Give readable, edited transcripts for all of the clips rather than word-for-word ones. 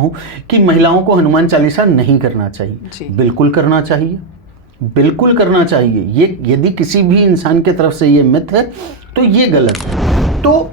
हूँ कि महिलाओं को हनुमान चालीसा नहीं करना चाहिए। बिल्कुल करना चाहिए, बिल्कुल करना चाहिए। ये यदि किसी भी इंसान के तरफ से ये मिथ है तो ये गलत है। तो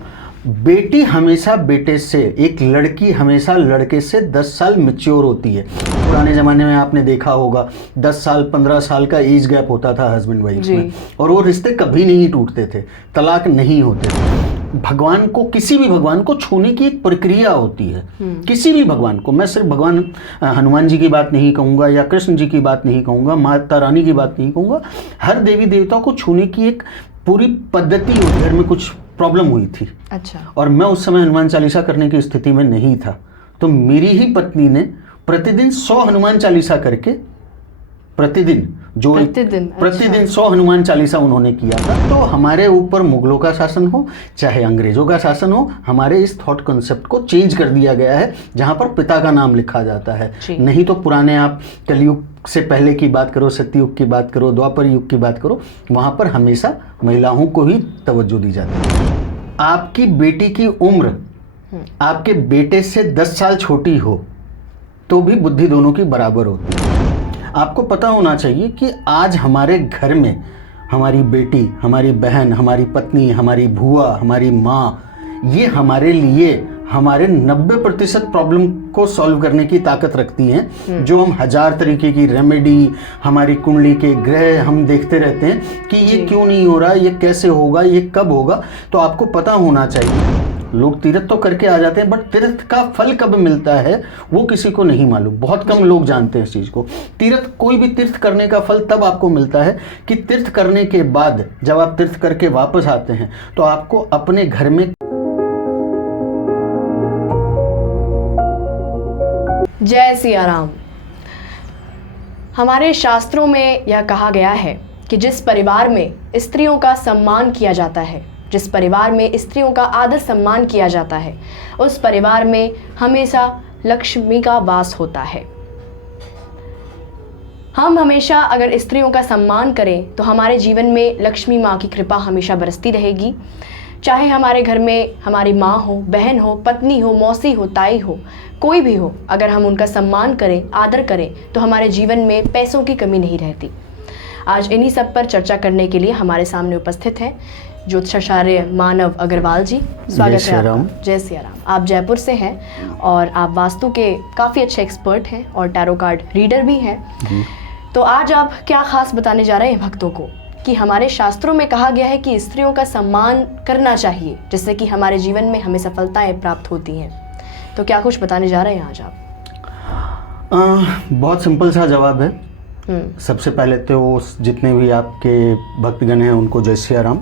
बेटी हमेशा बेटे से, एक लड़की हमेशा लड़के से 10 साल मैच्योर होती है। पुराने ज़माने में आपने देखा होगा 10 साल 15 साल का एज गैप होता था हस्बैंड वाइफ में, और वो रिश्ते कभी नहीं टूटते थे, तलाक नहीं होते थे। भगवान को, किसी भी भगवान को छूने की एक प्रक्रिया होती है। किसी भी भगवान को, मैं सिर्फ भगवान हनुमान जी की बात नहीं कहूँगा या कृष्ण जी की बात नहीं कहूँगा, माता रानी की बात नहीं कहूँगा, हर देवी देवता को छूने की एक पूरी पद्धति होती है। घर में कुछ प्रॉब्लम हुई थी, अच्छा, और मैं उस समय हनुमान चालीसा करने की स्थिति में नहीं था, तो मेरी ही पत्नी ने प्रतिदिन 100 हनुमान चालीसा करके प्रतिदिन 100 हनुमान चालीसा उन्होंने किया था। तो हमारे ऊपर मुगलों का शासन हो चाहे अंग्रेजों का शासन हो, हमारे इस थॉट कॉन्सेप्ट को चेंज कर दिया गया है, जहां पर पिता का नाम लिखा जाता है। नहीं तो पुराने, आप कलयुग से पहले की बात करो, सतयुग की बात करो, द्वापर युग की बात करो, वहां पर हमेशा महिलाओं को ही तवज्जो दी जाती है। आपकी बेटी की उम्र आपके बेटे से 10 साल छोटी हो तो भी बुद्धि दोनों की बराबर होती है। आपको पता होना चाहिए कि आज हमारे घर में हमारी बेटी, हमारी बहन, हमारी पत्नी, हमारी बुआ, हमारी माँ, ये हमारे लिए हमारे 90% प्रॉब्लम को सॉल्व करने की ताकत रखती हैं। जो हम 1000 तरीके की रेमेडी, हमारी कुंडली के ग्रह हम देखते रहते हैं कि ये क्यों नहीं हो रहा, ये कैसे होगा, ये कब होगा। तो आपको पता होना चाहिए, लोग तीर्थ तो करके आ जाते हैं, बट तीर्थ का फल कब मिलता है वो किसी को नहीं मालूम। बहुत कम लोग जानते हैं इस चीज़ को। तीर्थ, कोई भी तीर्थ करने का फल तब आपको मिलता है कि तीर्थ करने के बाद जब आप तीर्थ करके वापस आते हैं तो आपको अपने घर में। जय सिया राम। हमारे शास्त्रों में यह कहा गया है कि जिस परिवार में स्त्रियों का सम्मान किया जाता है, जिस परिवार में स्त्रियों का आदर सम्मान किया जाता है, उस परिवार में हमेशा लक्ष्मी का वास होता है। हम हमेशा अगर स्त्रियों का सम्मान करें तो हमारे जीवन में लक्ष्मी माँ की कृपा हमेशा बरसती रहेगी। चाहे हमारे घर में हमारी माँ हो, बहन हो, पत्नी हो, मौसी हो, ताई हो, कोई भी हो, अगर हम उनका सम्मान करें, आदर करें तो हमारे जीवन में पैसों की कमी नहीं रहती। आज इन्हीं सब पर चर्चा करने के लिए हमारे सामने उपस्थित हैं ज्योतिषाचार्य मानव अग्रवाल जी। स्वागत है आपका। जय सिया राम। आप जयपुर से हैं और आप वास्तु के काफ़ी अच्छे एक्सपर्ट हैं और टैरो कार्ड रीडर भी हैं। तो आज आप क्या खास बताने जा रहे हैं भक्तों को कि हमारे शास्त्रों में कहा गया है कि स्त्रियों का सम्मान करना चाहिए, जिससे कि हमारे जीवन में हमें सफलताएं प्राप्त होती हैं। तो क्या कुछ बताने जा रहे हैं आज आप? बहुत सिंपल सा जवाब है। सबसे पहले तो जितने भी आपके भक्तगण हैं उनको जय सिया राम।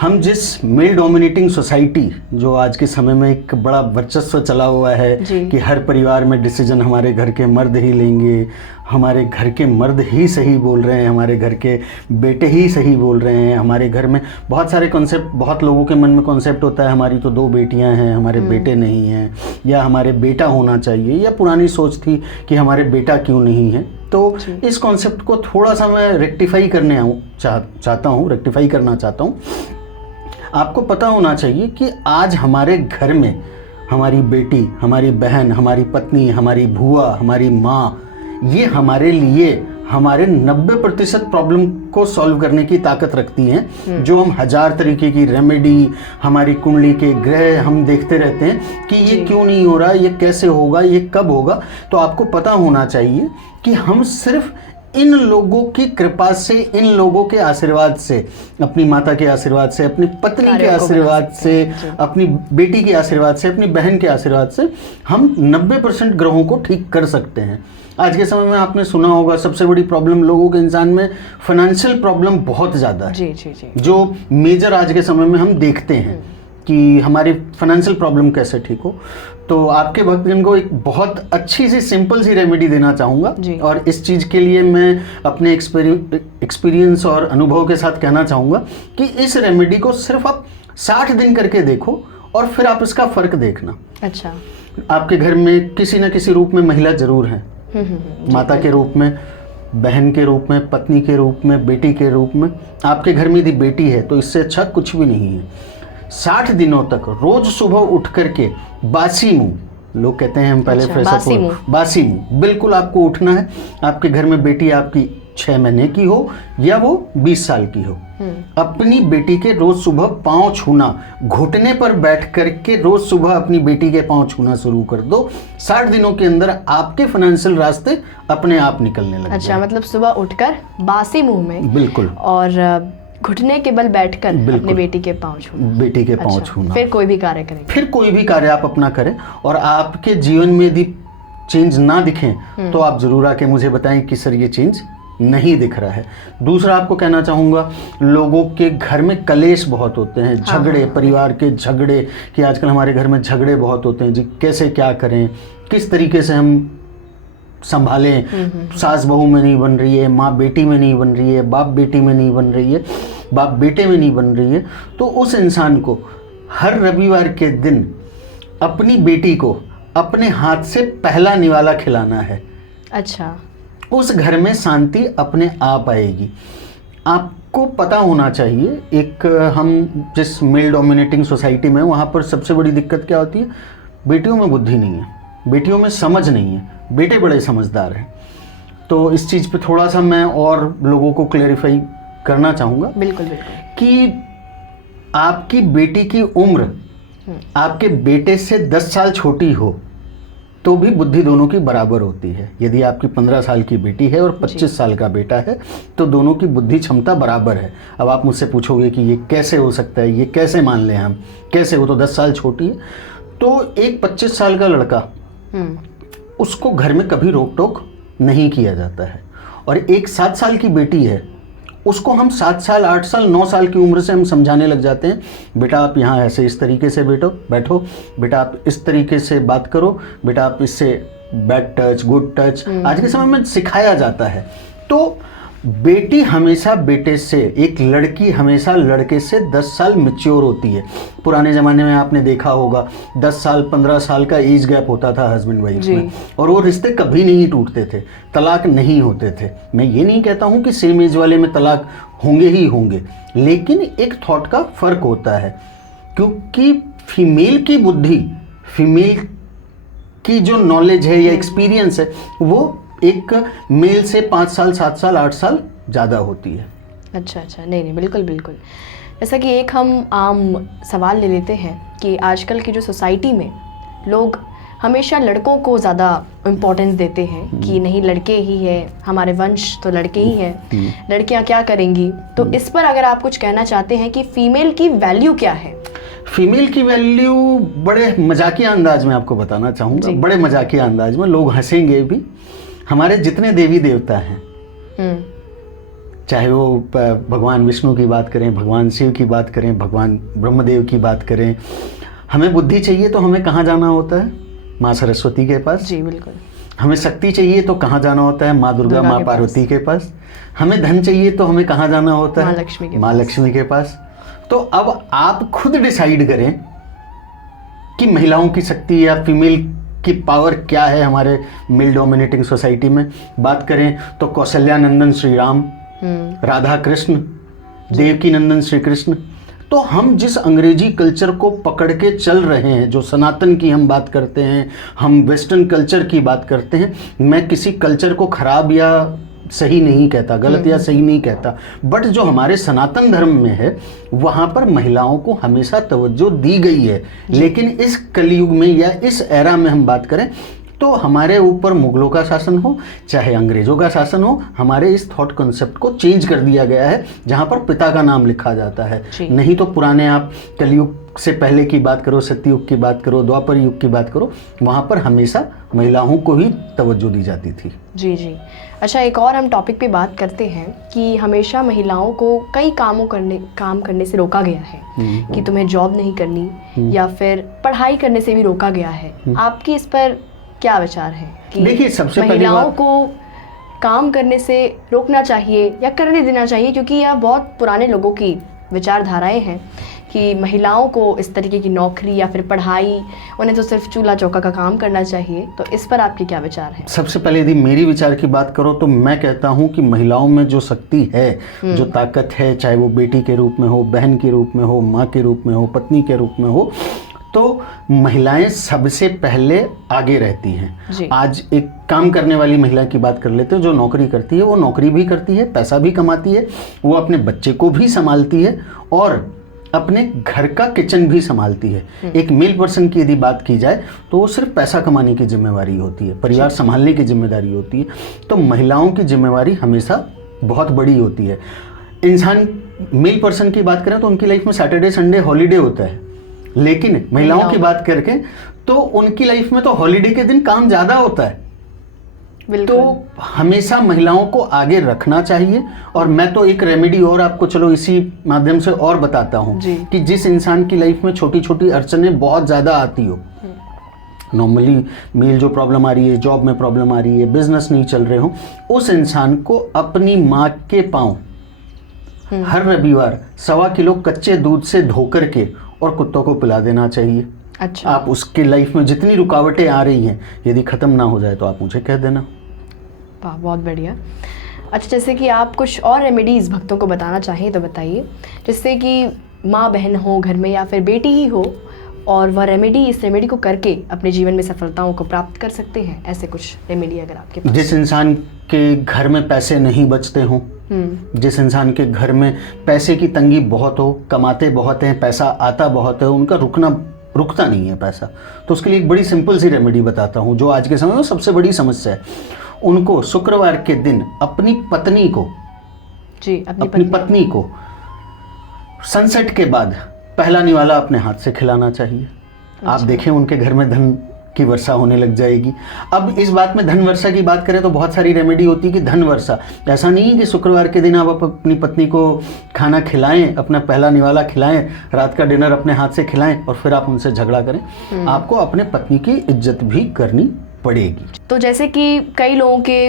हम जिस मेल डोमिनेटिंग सोसाइटी, जो आज के समय में एक बड़ा वर्चस्व चला हुआ है कि हर परिवार में डिसीजन हमारे घर के मर्द ही लेंगे, हमारे घर के मर्द ही सही बोल रहे हैं, हमारे घर के बेटे ही सही बोल रहे हैं, हमारे घर में बहुत सारे कॉन्सेप्ट, बहुत लोगों के मन में कॉन्सेप्ट होता है हमारी तो 2 बेटियां हैं, हमारे बेटे नहीं हैं, या हमारे बेटा होना चाहिए, या पुरानी सोच थी कि हमारे बेटा क्यों नहीं है। तो इस कॉन्सेप्ट को थोड़ा सा मैं रेक्टिफाई करना चाहता हूँ। आपको पता होना चाहिए कि आज हमारे घर में हमारी बेटी, हमारी बहन, हमारी पत्नी, हमारी बुआ, हमारी माँ, ये हमारे लिए हमारे 90% प्रॉब्लम को सॉल्व करने की ताकत रखती हैं। जो हम 1000 तरीके की रेमेडी, हमारी कुंडली के ग्रह हम देखते रहते हैं कि ये क्यों नहीं हो रहा, ये कैसे होगा, ये कब होगा। तो आपको पता होना चाहिए कि हम सिर्फ इन लोगों की कृपा से, इन लोगों के आशीर्वाद से, अपनी माता के आशीर्वाद से, अपनी पत्नी के आशीर्वाद से, अपनी बेटी के आशीर्वाद से, अपनी बहन के आशीर्वाद से हम 90% ग्रहों को ठीक कर सकते हैं। आज के समय में आपने सुना होगा सबसे बड़ी प्रॉब्लम लोगों के इंसान में फाइनेंशियल प्रॉब्लम बहुत ज़्यादा है। जो मेजर आज के समय में हम देखते हैं कि हमारी फाइनेंशियल प्रॉब्लम कैसे ठीक हो। तो आपके भक्तजन को एक बहुत अच्छी सी सिंपल सी रेमेडी देना चाहूँगा, और इस चीज़ के लिए मैं अपने एक्सपीरियंस और अनुभव के साथ कहना चाहूँगा कि इस रेमेडी को सिर्फ आप 60 दिन करके देखो और फिर आप इसका फ़र्क देखना। अच्छा, आपके घर में किसी न किसी रूप में महिला ज़रूर है, माता के रूप में, बहन के रूप में, पत्नी के रूप में, बेटी के रूप में। आपके घर में यदि बेटी है तो इससे अच्छा कुछ भी नहीं है। 60 दिनों तक रोज सुबह उठ करके बासी मुंह लोग कहते हैं हम पहले अच्छा, फ्रेश बासी अप हो, मुंह। बासी मुंह। बिल्कुल आपको उठना है। आपके घर में बेटी आपकी 6 महीने की हो या वो 20 साल की हो, अपनी बेटी के रोज सुबह पांव छूना, घुटने पर बैठ करके रोज सुबह अपनी बेटी के पांव छूना शुरू कर दो। 60 दिनों के अंदर आपके फाइनेंशियल रास्ते अपने आप निकलने लग अच्छा, जाएंगे। मतलब सुबह उठकर बासी मुंह में बिल्कुल। और घुटने के बल बैठकर बिल्कुल। अपने बेटी के पांव छूना। बेटी के पांव अच्छा, छूना। फिर कोई भी कार्य करेंगे। फिर कोई भी कार्य आप अपना करें और आपके जीवन में यदि चेंज ना दिखें तो आप जरूर आके मुझे बताएं कि सर ये चेंज नहीं दिख रहा है। दूसरा आपको कहना चाहूँगा, लोगों के घर में कलेश बहुत होते हैं, झगड़े, परिवार के झगड़े, कि आजकल हमारे घर में झगड़े बहुत होते हैं जी, कैसे क्या करें, किस तरीके से हम संभालें। सास बहू में नहीं बन रही है, माँ बेटी में नहीं बन रही है, बाप बेटी में नहीं बन रही है, बाप बेटे में नहीं बन रही है। तो उस इंसान को हर रविवार के दिन अपनी बेटी को अपने हाथ से पहला निवाला खिलाना है। अच्छा, उस घर में शांति अपने आप आएगी। आपको पता होना चाहिए, एक हम जिस मेल डोमिनेटिंग सोसाइटी में, वहाँ पर सबसे बड़ी दिक्कत क्या होती है, बेटियों में बुद्धि नहीं है, बेटियों में समझ नहीं है, बेटे बड़े समझदार हैं। तो इस चीज़ पे थोड़ा सा मैं और लोगों को क्लेरिफाई करना चाहूँगा बिल्कुल बिल्कुल। कि आपकी बेटी की उम्र आपके बेटे से 10 साल छोटी हो तो भी बुद्धि दोनों की बराबर होती है। यदि आपकी 15 साल की बेटी है और 25 साल का बेटा है तो दोनों की बुद्धि क्षमता बराबर है। अब आप मुझसे पूछोगे कि ये कैसे हो सकता है, ये कैसे मान लें हम, कैसे, वो तो 10 साल छोटी है। तो एक 25 साल का लड़का, उसको घर में कभी रोक टोक नहीं किया जाता है, और एक 7 साल की बेटी है, उसको हम 7 साल, 8 साल, 9 साल की उम्र से हम समझाने लग जाते हैं, बेटा आप यहाँ ऐसे इस तरीके से बैठो, बेटा आप इस तरीके से बात करो, बेटा आप इससे बैड टच, गुड टच आज के समय में सिखाया जाता है। तो बेटी हमेशा बेटे से, एक लड़की हमेशा लड़के से 10 साल मैच्योर होती है। पुराने ज़माने में आपने देखा होगा 10 साल 15 साल का एज गैप होता था हस्बैंड वाइफ में, और वो रिश्ते कभी नहीं टूटते थे, तलाक नहीं होते थे। मैं ये नहीं कहता हूँ कि सेम एज वाले में तलाक होंगे ही होंगे, लेकिन एक थॉट का फ़र्क होता है, क्योंकि फीमेल की बुद्धि, फीमेल की जो नॉलेज है या एक्सपीरियंस है, वो एक मेल से 5 साल, 7 साल, 8 साल ज़्यादा होती है। अच्छा अच्छा, नहीं बिल्कुल बिल्कुल। जैसा कि एक हम आम सवाल ले लेते हैं कि आजकल की जो सोसाइटी में लोग हमेशा लड़कों को ज़्यादा इम्पोर्टेंस देते हैं कि नहीं, लड़के ही है, हमारे वंश तो लड़के ही हैं, लड़कियां क्या करेंगी। तो इस पर अगर आप कुछ कहना चाहते हैं कि फ़ीमेल की वैल्यू क्या है? फीमेल की वैल्यू बड़े मजाकिया अंदाज में आपको बताना चाहूँगा, बड़े मजाकिया अंदाज में, लोग हंसेंगे भी। हमारे जितने देवी देवता हैं, चाहे वो भगवान विष्णु की बात करें, भगवान शिव की बात करें, भगवान ब्रह्मदेव की बात करें, हमें बुद्धि चाहिए तो हमें कहाँ जाना होता है? माँ सरस्वती के पास। जी बिल्कुल। हमें शक्ति चाहिए तो कहाँ जाना होता है? माँ दुर्गा, माँ पार्वती के पास। हमें धन चाहिए तो हमें कहाँ जाना होता है? माँ लक्ष्मी के पास। तो अब आप खुद डिसाइड करें कि महिलाओं की शक्ति या फीमेल की पावर क्या है हमारे मेल डोमिनेटिंग सोसाइटी में। बात करें तो कौशल्यानंदन श्री राम, राधा कृष्ण, देवकी नंदन श्री कृष्ण। तो हम जिस अंग्रेजी कल्चर को पकड़ के चल रहे हैं, जो सनातन की हम बात करते हैं, हम वेस्टर्न कल्चर की बात करते हैं, मैं किसी कल्चर को खराब या सही नहीं कहता, गलत या सही नहीं कहता, बट जो हमारे सनातन धर्म में है वहाँ पर महिलाओं को हमेशा तवज्जो दी गई है। लेकिन इस कलयुग में या इस एरा में हम बात करें तो हमारे ऊपर मुगलों का शासन हो चाहे अंग्रेजों का शासन हो, हमारे इस थॉट कॉन्सेप्ट को चेंज कर दिया गया है, जहाँ पर पिता का नाम लिखा जाता है। नहीं तो पुराने आप कलयुग से पहले की बात करो, सत्ययुग की बात करो, द्वापर युग की बात करो, वहाँ पर हमेशा महिलाओं को ही तवज्जो दी जाती थी। जी जी। अच्छा, एक और हम टॉपिक पे बात करते हैं कि हमेशा महिलाओं को कई काम करने से रोका गया है कि तुम्हें जॉब नहीं करनी या फिर पढ़ाई करने से भी रोका गया है। आपकी इस पर क्या विचार है कि देखिए, सबसे महिलाओं को काम करने से रोकना चाहिए या करने देना चाहिए? क्योंकि यह बहुत पुराने लोगों की विचारधाराएं हैं कि महिलाओं को इस तरीके की नौकरी या फिर पढ़ाई, उन्हें तो सिर्फ चूल्हा चौका का काम करना चाहिए। तो इस पर आपके क्या विचार हैं? सबसे पहले यदि मेरी विचार की बात करो तो मैं कहता हूँ कि महिलाओं में जो शक्ति है, जो ताकत है, चाहे वो बेटी के रूप में हो, बहन के रूप में हो, माँ के रूप में हो, पत्नी के रूप में हो, तो महिलाएं सबसे पहले आगे रहती जी। हैं। आज एक काम करने वाली महिला की बात कर लेते हैं, जो नौकरी करती है, वो नौकरी भी करती है, पैसा भी कमाती है, वो अपने बच्चे को भी संभालती है और अपने घर का किचन भी संभालती है। एक मेल पर्सन की यदि बात की जाए तो वो सिर्फ पैसा कमाने की जिम्मेवारी होती है, परिवार संभालने की जिम्मेदारी होती है। तो महिलाओं की जिम्मेवारी हमेशा बहुत बड़ी होती है। इंसान मेल पर्सन की बात करें तो उनकी लाइफ में सैटरडे संडे हॉलीडे होता है, लेकिन महिलाओं की बात करके तो उनकी लाइफ में तो हॉलीडे के दिन काम ज़्यादा होता है। तो हमेशा महिलाओं को आगे रखना चाहिए। और मैं तो एक रेमेडी और आपको चलो इसी माध्यम से और बताता हूँ कि जिस इंसान की लाइफ में छोटी छोटी अड़चनें बहुत ज़्यादा आती हो, नॉर्मली मेल जो प्रॉब्लम आ रही है, जॉब में प्रॉब्लम आ रही है, बिजनेस नहीं चल रहे हो, उस इंसान को अपनी माँ के पाँव हर रविवार 1.25 किलो कच्चे दूध से धो करके और कुत्तों को पिला देना चाहिए। अच्छा। आप उसके लाइफ में जितनी रुकावटें आ रही हैं, यदि ख़त्म ना हो जाए तो आप मुझे कह देना। वाह, बहुत बढ़िया। अच्छा, जैसे कि आप कुछ और रेमेडीज़ भक्तों को बताना चाहें तो बताइए, जिससे कि माँ बहन हो घर में या फिर बेटी ही हो और वह इस रेमेडी को करके अपने जीवन में सफलताओं को प्राप्त कर सकते हैं। ऐसे कुछ रेमेडी अगर आपके पास। जिस इंसान के घर में पैसे नहीं बचते हों, जिस इंसान के घर में पैसे की तंगी बहुत हो, कमाते बहुत हैं, पैसा आता बहुत है, उनका रुकता नहीं है पैसा, तो उसके लिए एक बड़ी सिंपल सी रेमेडी बताता हूँ जो आज के समय में सबसे बड़ी समस्या है। उनको शुक्रवार के दिन अपनी पत्नी को अपनी पत्नी को सनसेट के बाद पहला निवाला अपने हाथ से खिलाना चाहिए। अच्छा। आप देखें उनके घर में धन की वर्षा होने लग जाएगी। अब इस बात में धन वर्षा की बात करें तो बहुत सारी रेमेडी होती है कि धन वर्षा, ऐसा नहीं है कि शुक्रवार के दिन आप अपनी पत्नी को खाना खिलाएं, अपना पहला निवाला खिलाएं, रात का डिनर अपने हाथ से खिलाएं और फिर आप उनसे झगड़ा करें। आपको अपने पत्नी की इज्जत भी करनी पड़ेगी। तो जैसे कि कई लोगों के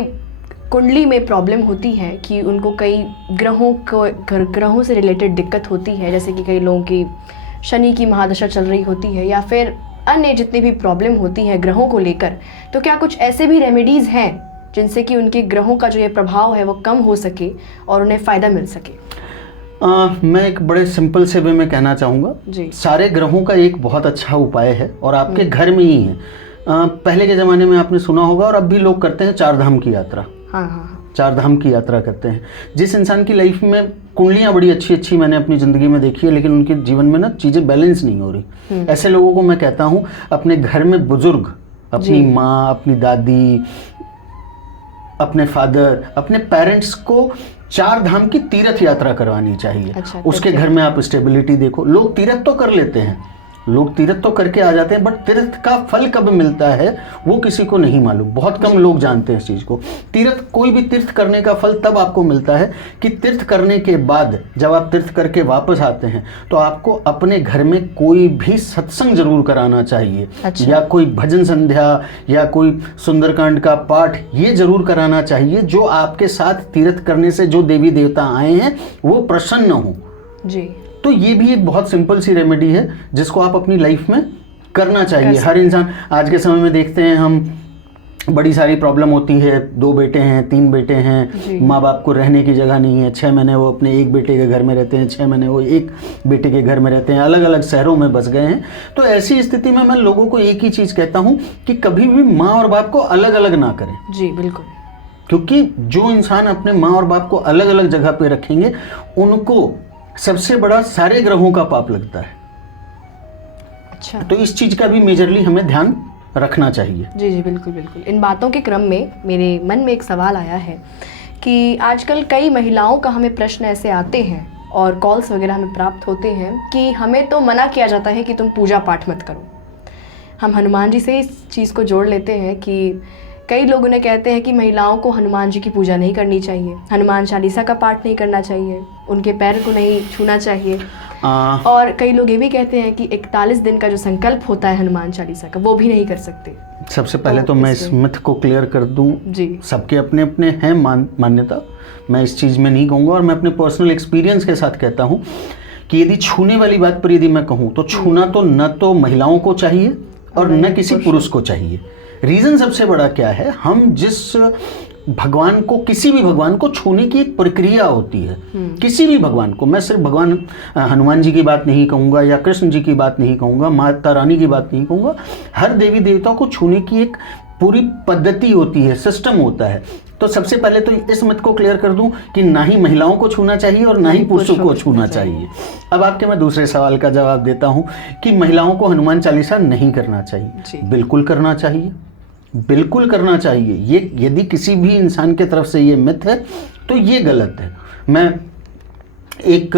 कुंडली में प्रॉब्लम होती है कि उनको कई ग्रहों से रिलेटेड दिक्कत होती है, जैसे कि कई लोगों की शनि की महादशा चल रही होती है या फिर अन्य जितनी भी प्रॉब्लम होती है ग्रहों को लेकर, तो क्या कुछ ऐसे भी रेमेडीज़ हैं जिनसे कि उनके ग्रहों का जो ये प्रभाव है वो कम हो सके और उन्हें फ़ायदा मिल सके? मैं एक बड़े सिंपल से वे में कहना चाहूँगा, सारे ग्रहों का एक बहुत अच्छा उपाय है और आपके घर में ही है। पहले के ज़माने में आपने सुना होगा और अब भी लोग करते हैं, 4 धाम की यात्रा। हाँ। 4 धाम की यात्रा करते हैं। जिस इंसान की लाइफ में कुंडलियाँ बड़ी अच्छी मैंने अपनी ज़िंदगी में देखी है, लेकिन उनके जीवन में ना चीज़ें बैलेंस नहीं हो रही, ऐसे लोगों को मैं कहता हूँ अपने घर में बुजुर्ग, अपनी माँ, अपनी दादी, अपने फादर, अपने पेरेंट्स को 4 धाम की तीर्थ यात्रा करवानी चाहिए। अच्छा, उसके घर में आप स्टेबिलिटी देखो। लोग तीर्थ तो कर लेते हैं, लोग तीर्थ तो करके आ जाते हैं, बट तीर्थ का फल कब मिलता है वो किसी को नहीं मालूम। बहुत कम लोग जानते हैं इस चीज़ को। कोई भी तीर्थ करने का फल तब आपको मिलता है कि तीर्थ करने के बाद जब आप तीर्थ करके वापस आते हैं तो आपको अपने घर में कोई भी सत्संग जरूर कराना चाहिए। अच्छा। या कोई भजन संध्या या कोई सुंदरकांड का पाठ ये जरूर कराना चाहिए, जो आपके साथ तीर्थ करने से जो देवी देवता आए हैं वो प्रसन्न हो जी। तो ये भी एक बहुत सिंपल सी रेमेडी है जिसको आप अपनी लाइफ में करना चाहिए। हर इंसान आज के समय में देखते हैं हम, बड़ी सारी प्रॉब्लम होती है, 2 बेटे हैं, 3 बेटे हैं, माँ बाप को रहने की जगह नहीं है, 6 महीने वो अपने एक बेटे के घर में रहते हैं, 6 महीने वो एक बेटे के घर में रहते हैं, अलग अलग शहरों में बस गए हैं। तो ऐसी स्थिति में मैं लोगों को एक ही चीज़ कहता हूँ कि कभी भी माँ और बाप को अलग अलग ना करें। जी बिल्कुल। क्योंकि जो इंसान अपने माँ और बाप को अलग अलग जगह पे रखेंगे उनको सबसे बड़ा सारे ग्रहों का पाप लगता है। अच्छा। तो इस चीज का भी मेजरली हमें ध्यान रखना चाहिए। जी जी बिल्कुल बिल्कुल। इन बातों के क्रम में मेरे मन में एक सवाल आया है कि आजकल कई महिलाओं का हमें प्रश्न ऐसे आते हैं और कॉल्स वगैरह हमें प्राप्त होते हैं कि हमें तो मना किया जाता है कि तुम पूजा पाठ मत करो। हम हनुमान जी से इस चीज़ को जोड़ लेते हैं कि कई लोग उन्हें कहते हैं कि महिलाओं को हनुमान जी की पूजा नहीं करनी चाहिए, हनुमान चालीसा का पाठ नहीं करना चाहिए, उनके पैर को नहीं छूना चाहिए। और कई लोग ये भी कहते हैं कि 41 दिन का जो संकल्प होता है हनुमान चालीसा का वो भी नहीं कर सकते। सबसे पहले तो मैं इस मिथ को क्लियर कर दूं जी। सबके अपने अपने हैं मान्यता, मैं इस चीज़ में नहीं कहूँगा और मैं अपने पर्सनल एक्सपीरियंस के साथ कहता हूँ कि यदि छूने वाली बात पर यदि मैं कहूँ तो छूना तो न तो महिलाओं को चाहिए और न किसी पुरुष को चाहिए। रीज़न सबसे बड़ा क्या है, हम जिस भगवान को, किसी भी भगवान को छूने की एक प्रक्रिया होती है। किसी भी भगवान को, मैं सिर्फ भगवान हनुमान जी की बात नहीं कहूँगा या कृष्ण जी की बात नहीं कहूँगा, माता रानी की बात नहीं कहूँगा, हर देवी देवता को छूने की एक पूरी पद्धति होती है, सिस्टम होता है। तो सबसे पहले तो इस मत को क्लियर कर दूं कि ना ही महिलाओं को छूना चाहिए और ना ही पुरुषों को छूना चाहिए। अब आपके मैं दूसरे सवाल का जवाब देता हूं कि महिलाओं को हनुमान चालीसा नहीं करना चाहिए। बिल्कुल करना चाहिए, बिल्कुल करना चाहिए। ये यदि किसी भी इंसान के तरफ से ये मिथ है तो ये गलत है। मैं एक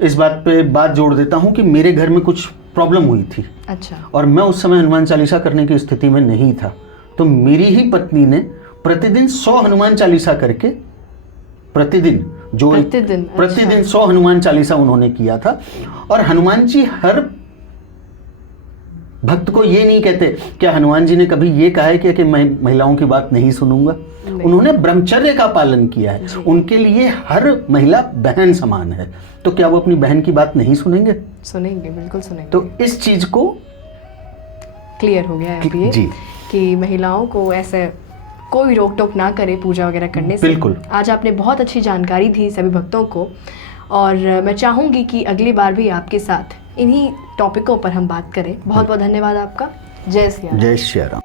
इस बात पे बात जोड़ देता हूं कि मेरे घर में कुछ प्रॉब्लम हुई थी। अच्छा। और मैं उस समय हनुमान चालीसा करने की स्थिति में नहीं था, तो मेरी ही पत्नी ने प्रतिदिन 100 हनुमान चालीसा करके प्रतिदिन 100 हनुमान चालीसा उन्होंने किया था। और हनुमान जी हर भक्त को ये नहीं कहते, क्या हनुमान जी ने कभी ये कहा है कि मैं महिलाओं की बात नहीं सुनूंगा? उन्होंने ब्रह्मचर्य का पालन किया है। उनके लिए हर महिला बहन समान है, तो क्या वो अपनी बहन की बात नहीं सुनेंगे? सुनेंगे, बिल्कुल सुनेंगे। तो इस चीज को क्लियर हो गया है अब ये जी कि महिलाओं को ऐसे कोई रोक टोक ना करे पूजा वगैरह करने से। बिल्कुल। आज आपने बहुत अच्छी जानकारी दी सभी भक्तों को, और मैं चाहूँगी कि अगली बार भी आपके साथ इन्हीं टॉपिकों पर हम बात करें। बहुत बहुत धन्यवाद आपका। जय श्री राम। जय श्री राम।